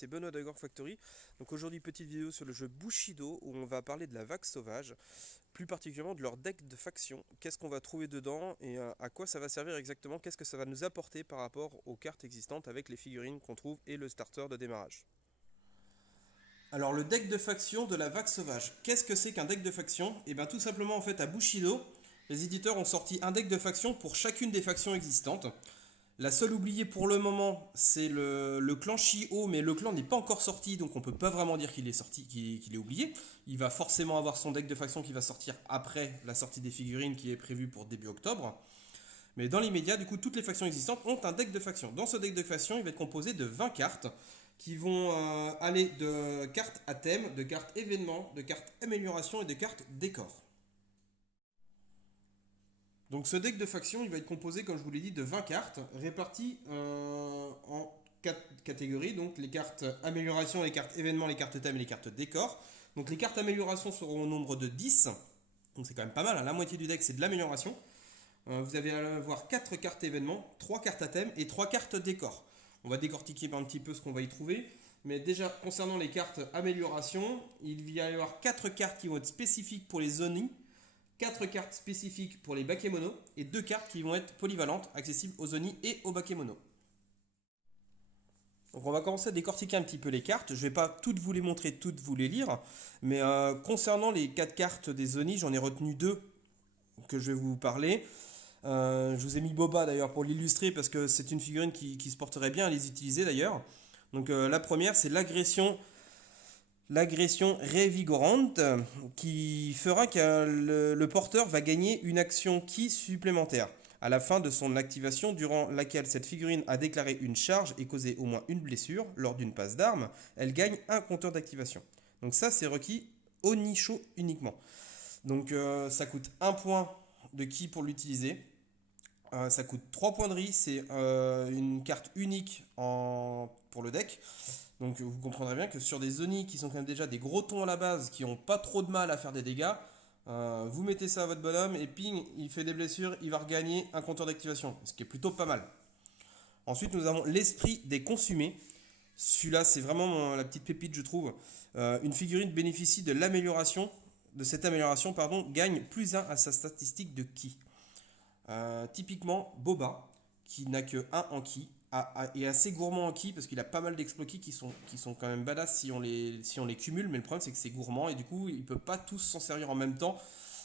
c'est Benoît d'Agor Factory. Donc aujourd'hui, petite vidéo sur le jeu Bushido où on va parler de la vague sauvage, plus particulièrement de leur deck de faction. Qu'est-ce qu'on va trouver dedans et à quoi ça va servir exactement, qu'est-ce que ça va nous apporter par rapport aux cartes existantes avec les figurines qu'on trouve et le starter de démarrage. Alors le deck de faction de la vague sauvage. Qu'est-ce que c'est qu'un deck de faction? Et bien tout simplement en fait à Bushido, les éditeurs ont sorti un deck de faction pour chacune des factions existantes. La seule oubliée pour le moment, c'est le clan Shio, mais le clan n'est pas encore sorti, donc on peut pas vraiment dire qu'il est sorti, qu'il est oublié. Il va forcément avoir son deck de faction qui va sortir après la sortie des figurines qui est prévue pour début octobre. Mais dans l'immédiat, du coup, toutes les factions existantes ont un deck de faction. Dans ce deck de faction, il va être composé de 20 cartes qui vont aller de cartes à thème, de cartes événements, de cartes amélioration et de cartes décor. Donc ce deck de faction, il va être composé, comme je vous l'ai dit, de 20 cartes, réparties en 4 catégories. Donc les cartes amélioration, les cartes événements, les cartes thème et les cartes décor. Donc les cartes amélioration seront au nombre de 10. Donc c'est quand même pas mal, hein. La moitié du deck c'est de l'amélioration. Vous allez avoir 4 cartes événements, 3 cartes à thème et 3 cartes décor. On va décortiquer un petit peu ce qu'on va y trouver. Mais déjà, concernant les cartes amélioration, il va y avoir 4 cartes qui vont être spécifiques pour les Oni, 4 cartes spécifiques pour les Bakemono et 2 cartes qui vont être polyvalentes, accessibles aux Oni et aux Bakemono. Donc on va commencer à décortiquer un petit peu les cartes. Je ne vais pas toutes vous les montrer, toutes vous les lire. Mais concernant les 4 cartes des Oni, j'en ai retenu 2 que je vais vous parler. Je vous ai mis Boba d'ailleurs pour l'illustrer parce que c'est une figurine qui se porterait bien à les utiliser d'ailleurs. Donc la première c'est l'agression révigorante qui fera que le porteur va gagner une action ki supplémentaire à la fin de son activation durant laquelle cette figurine a déclaré une charge et causé au moins une blessure lors d'une passe d'armes, elle gagne un compteur d'activation. Donc ça c'est requis au nicho uniquement. Donc ça coûte 1 point de ki pour l'utiliser. Ça coûte 3 points de riz, c'est une carte unique pour le deck. Donc vous comprendrez bien que sur des Oni qui sont quand même déjà des gros tons à la base, qui n'ont pas trop de mal à faire des dégâts, vous mettez ça à votre bonhomme et ping, il fait des blessures, il va regagner un compteur d'activation, ce qui est plutôt pas mal. Ensuite nous avons l'esprit des consumés. Celui-là c'est vraiment la petite pépite je trouve. Une figurine bénéficie de l'amélioration, de cette amélioration, pardon, gagne plus 1 à sa statistique de ki. Typiquement, Boba, qui n'a que 1 en ki, est assez gourmand en ki parce qu'il a pas mal d'exploits ki qui sont quand même badass si on les cumule, mais le problème c'est que c'est gourmand et du coup il ne peut pas tous s'en servir en même temps.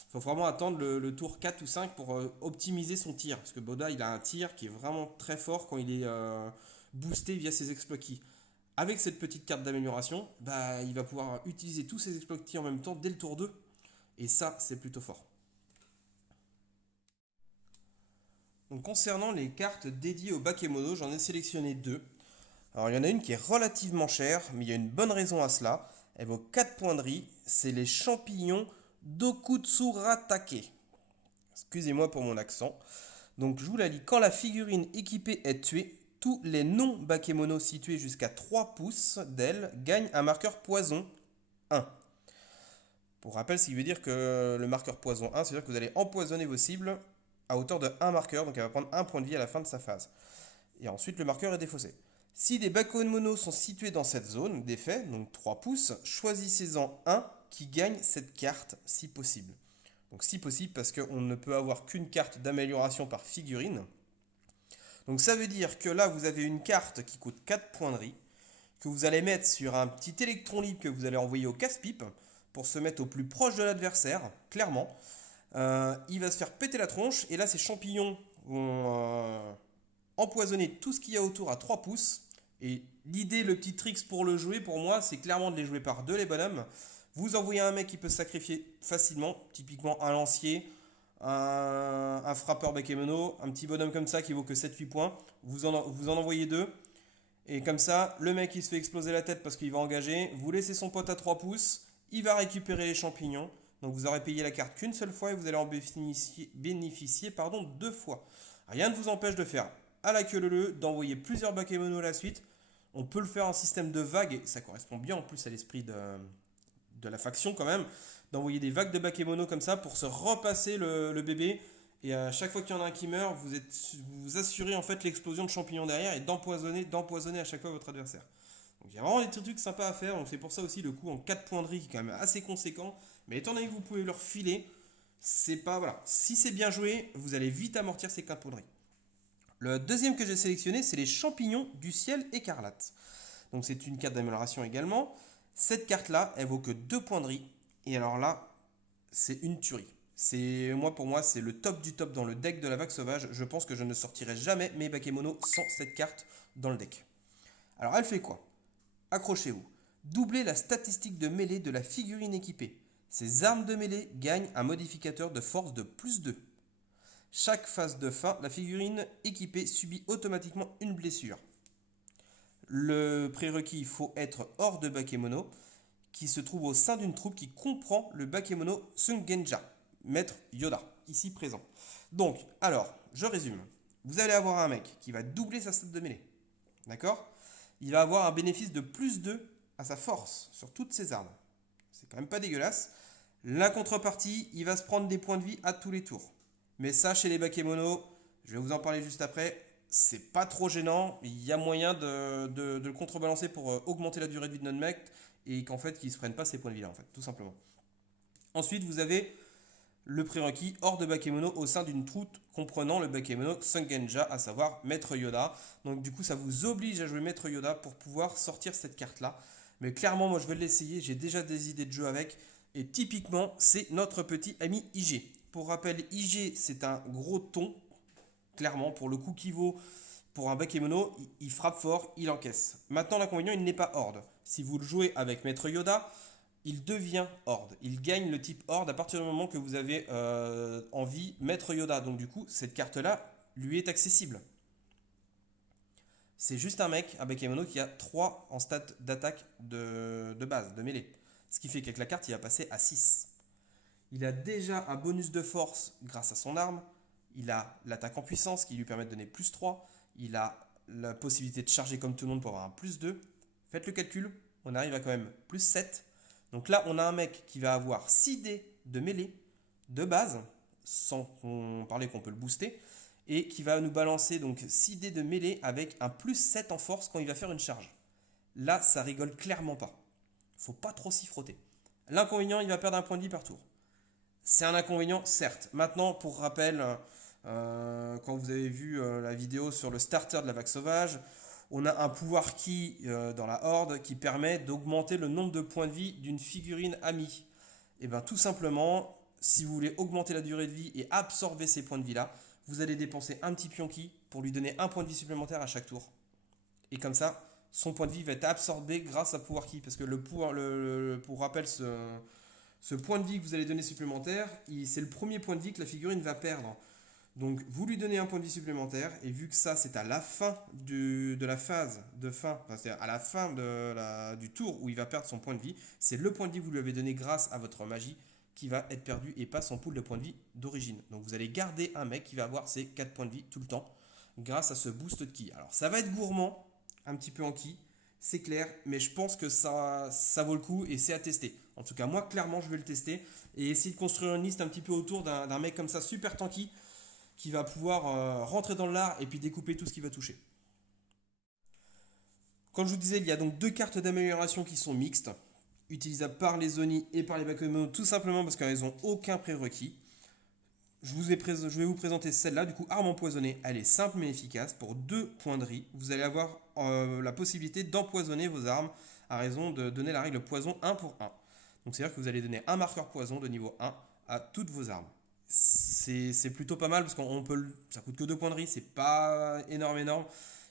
Il faut vraiment attendre le tour 4 ou 5 pour optimiser son tir. Parce que Boba il a un tir qui est vraiment très fort quand il est boosté via ses exploits ki. Avec cette petite carte d'amélioration, bah, il va pouvoir utiliser tous ses exploits ki en même temps dès le tour 2. Et ça, c'est plutôt fort. Donc concernant les cartes dédiées au Bakemono, j'en ai sélectionné 2. Alors il y en a une qui est relativement chère, mais il y a une bonne raison à cela. Elle vaut 4 points de riz. C'est les champignons d'Okutsuratake. Excusez-moi pour mon accent. Donc je vous la lis. Quand la figurine équipée est tuée, tous les non-Bakemono situés jusqu'à 3 pouces d'elle gagnent un marqueur poison 1. Pour rappel, ce qui veut dire que le marqueur poison 1, c'est-à-dire que vous allez empoisonner vos cibles à hauteur de 1 marqueur, donc elle va prendre 1 point de vie à la fin de sa phase. Et ensuite, le marqueur est défaussé. Si des Bakemono sont situés dans cette zone d'effet, donc 3 pouces, choisissez-en un qui gagne cette carte si possible. Donc si possible parce qu'on ne peut avoir qu'une carte d'amélioration par figurine. Donc ça veut dire que là, vous avez une carte qui coûte 4 points de riz, que vous allez mettre sur un petit électron libre que vous allez envoyer au casse-pipe pour se mettre au plus proche de l'adversaire, clairement. Il va se faire péter la tronche et là ces champignons vont empoisonner tout ce qu'il y a autour à 3 pouces. Et l'idée, le petit trick pour le jouer pour moi, c'est clairement de les jouer par 2 les bonhommes. Vous envoyez un mec qui peut se sacrifier facilement, typiquement un lancier, un frappeur Bakemono, un petit bonhomme comme ça qui vaut que 7-8 points. Vous en envoyez 2. Et comme ça, le mec il se fait exploser la tête parce qu'il va engager. Vous laissez son pote à 3 pouces, il va récupérer les champignons. Donc vous aurez payé la carte qu'une seule fois et vous allez en bénéficier 2 fois. Rien ne vous empêche de faire à la queue leu d'envoyer plusieurs Bakemono à la suite. On peut le faire en système de vagues, et ça correspond bien en plus à l'esprit de la faction quand même, d'envoyer des vagues de Bakemono comme ça pour se repasser le bébé. Et à chaque fois qu'il y en a un qui meurt, vous assurez en fait l'explosion de champignons derrière et d'empoisonner à chaque fois votre adversaire. Donc il y a vraiment des petits trucs sympas à faire, donc c'est pour ça aussi le coup en 4 points de riz qui est quand même assez conséquent. Mais étant donné que vous pouvez leur filer, c'est pas. Voilà. Si c'est bien joué, vous allez vite amortir ces 4 points de riz. Le deuxième que j'ai sélectionné, c'est les champignons du ciel écarlate. Donc c'est une carte d'amélioration également. Cette carte-là, elle vaut que 2 points de riz. Et alors là, c'est une tuerie. Pour moi, c'est le top du top dans le deck de la vague sauvage. Je pense que je ne sortirai jamais mes Bakemono sans cette carte dans le deck. Alors elle fait quoi? Accrochez-vous. Doubler la statistique de mêlée de la figurine équipée. Ces armes de mêlée gagnent un modificateur de force de +2. Chaque phase de fin, la figurine équipée subit automatiquement une blessure. Le prérequis, il faut être hors de Bakemono, qui se trouve au sein d'une troupe qui comprend le Bakemono Sungenja, maître Yoda, ici présent. Donc, alors, je résume. Vous allez avoir un mec qui va doubler sa stat de mêlée. D'accord? Il va avoir un bénéfice de +2 à sa force sur toutes ses armes. C'est quand même pas dégueulasse. La contrepartie, il va se prendre des points de vie à tous les tours. Mais ça, chez les Bakemono, je vais vous en parler juste après, c'est pas trop gênant. Il y a moyen de le contrebalancer pour augmenter la durée de vie de notre mec et qu'en fait, qu'il ne se prenne pas ces points de vie là, en fait, tout simplement. Ensuite, vous avez le prérequis hors de Bakemono au sein d'une troupe comprenant le Bakemono Sungenja, à savoir Maître Yoda. Donc du coup, ça vous oblige à jouer Maître Yoda pour pouvoir sortir cette carte-là. Mais clairement, moi, je vais l'essayer. J'ai déjà des idées de jeu avec. Et typiquement, c'est notre petit ami IG. Pour rappel, IG, c'est un gros ton. Clairement, pour le coup qui vaut pour un Bakemono, il frappe fort, il encaisse. Maintenant, l'inconvénient, il n'est pas horde. Si vous le jouez avec Maître Yoda, il devient horde. Il gagne le type horde à partir du moment que vous avez envie Maître Yoda. Donc du coup, cette carte-là lui est accessible. C'est juste un mec, un Bakemono, qui a 3 en stat d'attaque de base, de mêlée. Ce qui fait qu'avec la carte, il va passer à 6. Il a déjà un bonus de force grâce à son arme. Il a l'attaque en puissance qui lui permet de donner +3. Il a la possibilité de charger comme tout le monde pour avoir un +2. Faites le calcul, on arrive à quand même +7. Donc là, on a un mec qui va avoir 6 dés de mêlée de base, sans parler qu'on peut le booster, et qui va nous balancer donc 6 dés de mêlée avec un +7 en force quand il va faire une charge. Là, ça rigole clairement pas. Faut pas trop s'y frotter. L'inconvénient, il va perdre un point de vie par tour. C'est un inconvénient, certes. Maintenant, pour rappel, quand vous avez vu la vidéo sur le starter de la vague sauvage, on a un pouvoir ki dans la horde qui permet d'augmenter le nombre de points de vie d'une figurine amie. Et bien tout simplement, si vous voulez augmenter la durée de vie et absorber ces points de vie là, vous allez dépenser un petit pion ki pour lui donner un point de vie supplémentaire à chaque tour. Et comme ça, son point de vie va être absorbé grâce à pouvoir ki. Parce que pour rappel, ce point de vie que vous allez donner supplémentaire, c'est le premier point de vie que la figurine va perdre. Donc vous lui donnez un point de vie supplémentaire, et vu que ça c'est à la fin de la phase de fin, enfin c'est à la fin du tour où il va perdre son point de vie, c'est le point de vie que vous lui avez donné grâce à votre magie qui va être perdu et pas son pool de points de vie d'origine. Donc vous allez garder un mec qui va avoir ses 4 points de vie tout le temps grâce à ce boost de ki. Alors ça va être gourmand, un petit peu en ki, c'est clair, mais je pense que ça vaut le coup et c'est à tester. En tout cas moi clairement je vais le tester et essayer de construire une liste un petit peu autour d'un mec comme ça super tanky qui va pouvoir rentrer dans l'art et puis découper tout ce qui va toucher. Comme je vous disais, il y a donc 2 cartes d'amélioration qui sont mixtes, utilisables par les Oni et par les Bakemono, tout simplement parce qu'elles n'ont aucun prérequis. Je vais vous présenter celle-là, du coup, arme empoisonnée. Elle est simple mais efficace. Pour 2 points de riz, vous allez avoir la possibilité d'empoisonner vos armes à raison de donner la règle poison 1 pour 1. Donc c'est-à-dire que vous allez donner un marqueur poison de niveau 1 à toutes vos armes. C'est plutôt pas mal parce qu'on peut, ça coûte que 2 points de riz, c'est pas énorme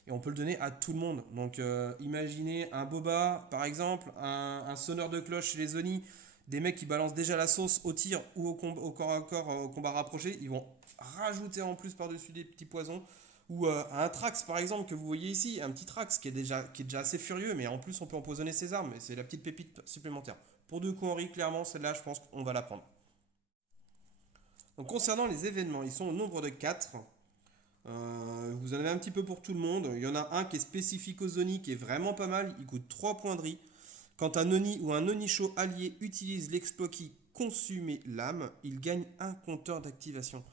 et on peut le donner à tout le monde. Donc imaginez un boba par exemple, un sonneur de cloche chez les Oni, des mecs qui balancent déjà la sauce au tir ou au corps à corps, au combat rapproché, ils vont rajouter en plus par-dessus des petits poisons. Ou un Trax par exemple que vous voyez ici, un petit Trax qui est déjà assez furieux, mais en plus on peut empoisonner ses armes, et c'est la petite pépite supplémentaire. Pour 2 coups en riz, clairement celle-là je pense qu'on va la prendre. Donc concernant les événements, ils sont au nombre de 4. Vous en avez un petit peu pour tout le monde. Il y en a un qui est spécifique aux Oni qui est vraiment pas mal. Il coûte 3 points de riz. Quand un Oni ou un Oni-Show allié utilise l'exploit qui consumer l'âme, il gagne un compteur d'activation.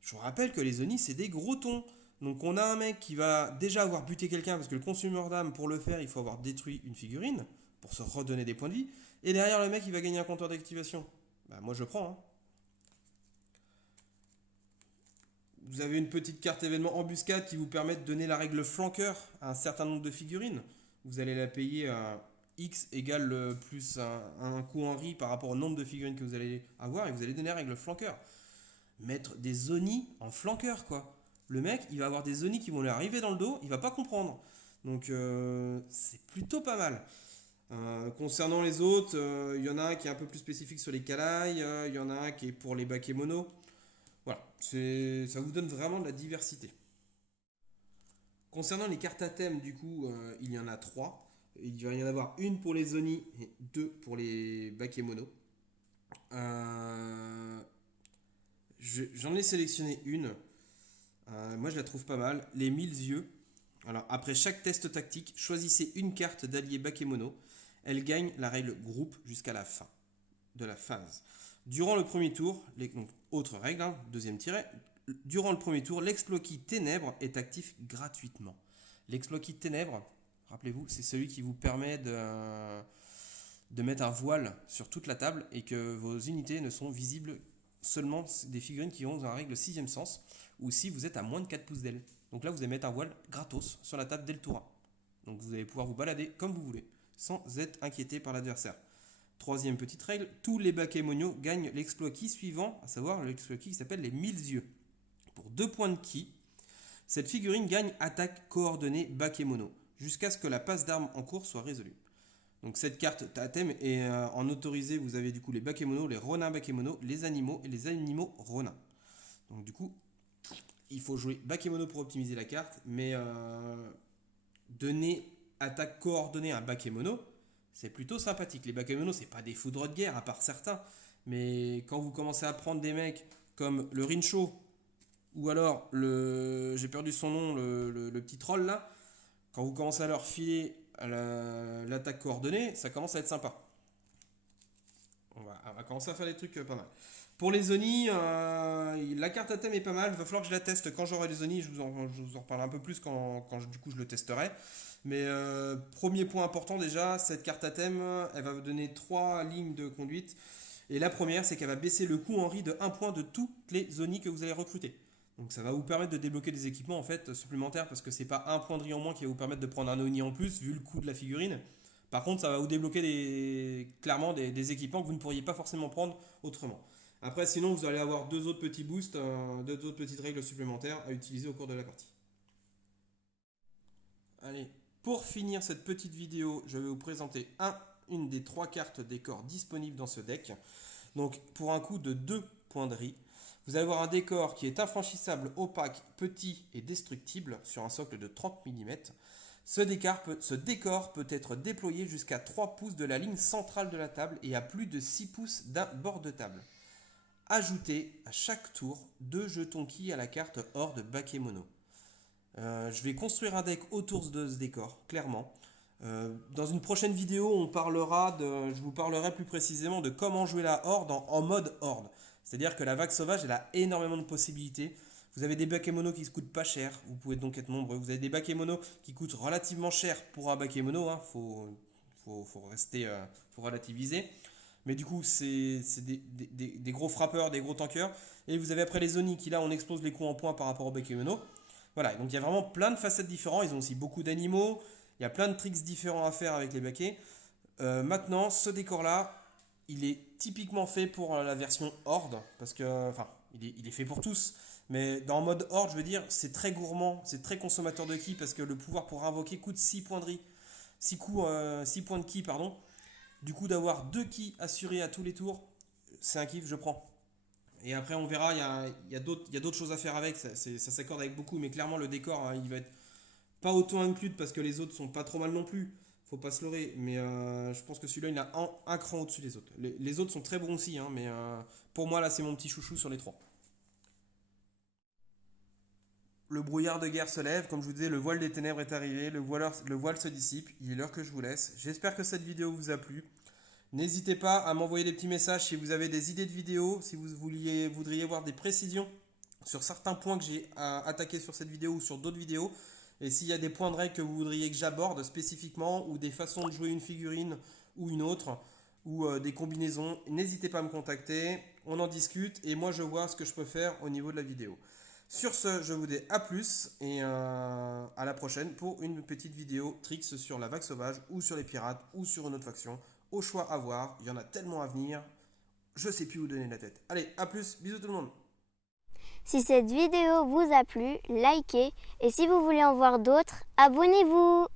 Je vous rappelle que les Oni, c'est des gros tons. Donc on a un mec qui va déjà avoir buté quelqu'un parce que le consumeur d'âme, pour le faire, il faut avoir détruit une figurine pour se redonner des points de vie. Et derrière le mec, il va gagner un compteur d'activation. Bah moi je prends, hein. Vous avez une petite carte événement embuscade qui vous permet de donner la règle flanqueur à un certain nombre de figurines. Vous allez la payer à X égale plus un coût en riz par rapport au nombre de figurines que vous allez avoir et vous allez donner la règle flanqueur. Mettre des zonis en flanqueur, quoi. Le mec, il va avoir des zonis qui vont lui arriver dans le dos, il va pas comprendre. Donc c'est plutôt pas mal. Concernant les autres, il y en a un qui est un peu plus spécifique sur les kalaï, il y en a un qui est pour les bakemono. Voilà, ça vous donne vraiment de la diversité. Concernant les cartes à thème, du coup, il y en a trois. Il va y en avoir une pour les Zoni et deux pour les bakemono. Euh, J'en ai sélectionné une. Moi, je la trouve pas mal. Les 1000 yeux. Alors, après chaque test tactique, choisissez une carte d'allié bakemono. Elle gagne la règle groupe jusqu'à la fin de la phase. Durant le premier tour, donc, autre règle, hein, deuxième tiret, durant le premier tour, l'exploit key ténèbres est actif gratuitement. L'exploit key ténèbres, rappelez-vous, c'est celui qui vous permet de mettre un voile sur toute la table et que vos unités ne sont visibles seulement des figurines qui ont un règle 6ème sens ou si vous êtes à moins de 4 pouces d'aile. Donc là, vous allez mettre un voile gratos sur la table dès le tour 1. Donc vous allez pouvoir vous balader comme vous voulez, sans être inquiété par l'adversaire. Troisième petite règle, tous les bakémonios gagnent l'exploit ki suivant, à savoir l'exploit ki qui s'appelle les 1000 yeux. Pour 2 points de ki, cette figurine gagne attaque coordonnée bakémono, jusqu'à ce que la passe d'armes en cours soit résolue. Donc cette carte thème est en autorisé, vous avez du coup les bakémonos, les ronin bakémono, les animaux et les animaux ronins. Donc du coup, il faut jouer bakémono pour optimiser la carte, mais donner attaque coordonnée à un bakémono, c'est plutôt sympathique. Les bakémonos, c'est pas des foudres de guerre, à part certains, mais quand vous commencez à prendre des mecs comme le Rincho, ou alors j'ai perdu son nom, le petit troll là, quand vous commencez à leur filer l'attaque coordonnée, ça commence à être sympa. On va commencer à faire des trucs pas mal. Pour les Oni, la carte à thème est pas mal. Il va falloir que je la teste quand j'aurai les Oni. Je vous en reparle un peu plus quand du coup je le testerai. Mais premier point important déjà, cette carte à thème, elle va vous donner 3 lignes de conduite. Et la première, c'est qu'elle va baisser le coût en riz de 1 point de toutes les Oni que vous allez recruter. Donc ça va vous permettre de débloquer des équipements en fait supplémentaires parce que c'est pas un point de riz en moins qui va vous permettre de prendre un Oni en plus vu le coût de la figurine. Par contre, ça va vous débloquer clairement des équipements que vous ne pourriez pas forcément prendre autrement. Après, sinon, vous allez avoir deux autres petits boosts, deux autres petites règles supplémentaires à utiliser au cours de la partie. Allez, pour finir cette petite vidéo, je vais vous présenter une des 3 cartes décor disponibles dans ce deck. Donc, pour un coût de 2 points de riz, vous allez avoir un décor qui est infranchissable, opaque, petit et destructible sur un socle de 30 mm. Ce décor peut être déployé jusqu'à 3 pouces de la ligne centrale de la table et à plus de 6 pouces d'un bord de table. Ajoutez à chaque tour 2 jetons ki à la carte Horde Bakemono. Je vais construire un deck autour de ce décor, clairement. Dans une prochaine vidéo, je vous parlerai plus précisément de comment jouer la Horde en mode Horde. C'est-à-dire que la vague sauvage, elle a énormément de possibilités. Vous avez des bakemonos qui ne coûtent pas cher, vous pouvez donc être nombreux. Vous avez des bakemonos qui coûtent relativement cher pour un bakemono, hein, faut relativiser. Mais du coup, c'est des gros frappeurs, des gros tankers. Et vous avez après les Oni qui là, on explose les coups en points par rapport aux bakemonos. Voilà, donc il y a vraiment plein de facettes différentes. Ils ont aussi beaucoup d'animaux. Il y a plein de tricks différents à faire avec les bakés. Maintenant, ce décor-là, il est typiquement fait pour la version Horde. Parce que, enfin, il est fait pour tous. Mais dans le mode Horde, je veux dire, c'est très gourmand, c'est très consommateur de ki. Parce que le pouvoir pour invoquer coûte 6 points de riz. 6 points de ki, pardon. Du coup, d'avoir 2 ki assurés à tous les tours, c'est un kiff, je prends. Et après, on verra, il y a d'autres choses à faire avec, ça s'accorde avec beaucoup, mais clairement, le décor, hein, il va être pas autant inclus parce que les autres sont pas trop mal non plus, faut pas se leurrer, mais je pense que celui-là, il a un cran au-dessus des autres. Les autres sont très bons aussi, hein, mais pour moi, là, c'est mon petit chouchou sur les 3. Le brouillard de guerre se lève, comme je vous disais, le voile des ténèbres est arrivé, le voile se dissipe, il est l'heure que je vous laisse. J'espère que cette vidéo vous a plu. N'hésitez pas à m'envoyer des petits messages si vous avez des idées de vidéos, si vous voudriez voir des précisions sur certains points que j'ai attaqués sur cette vidéo ou sur d'autres vidéos. Et s'il y a des points de règle que vous voudriez que j'aborde spécifiquement, ou des façons de jouer une figurine ou une autre, ou des combinaisons, n'hésitez pas à me contacter, on en discute et moi je vois ce que je peux faire au niveau de la vidéo. Sur ce, je vous dis à plus et à la prochaine pour une petite vidéo tricks sur la vague sauvage ou sur les pirates ou sur une autre faction. Au choix à voir, il y en a tellement à venir, je sais plus où donner la tête. Allez, à plus, bisous tout le monde. Si cette vidéo vous a plu, likez et si vous voulez en voir d'autres, abonnez-vous.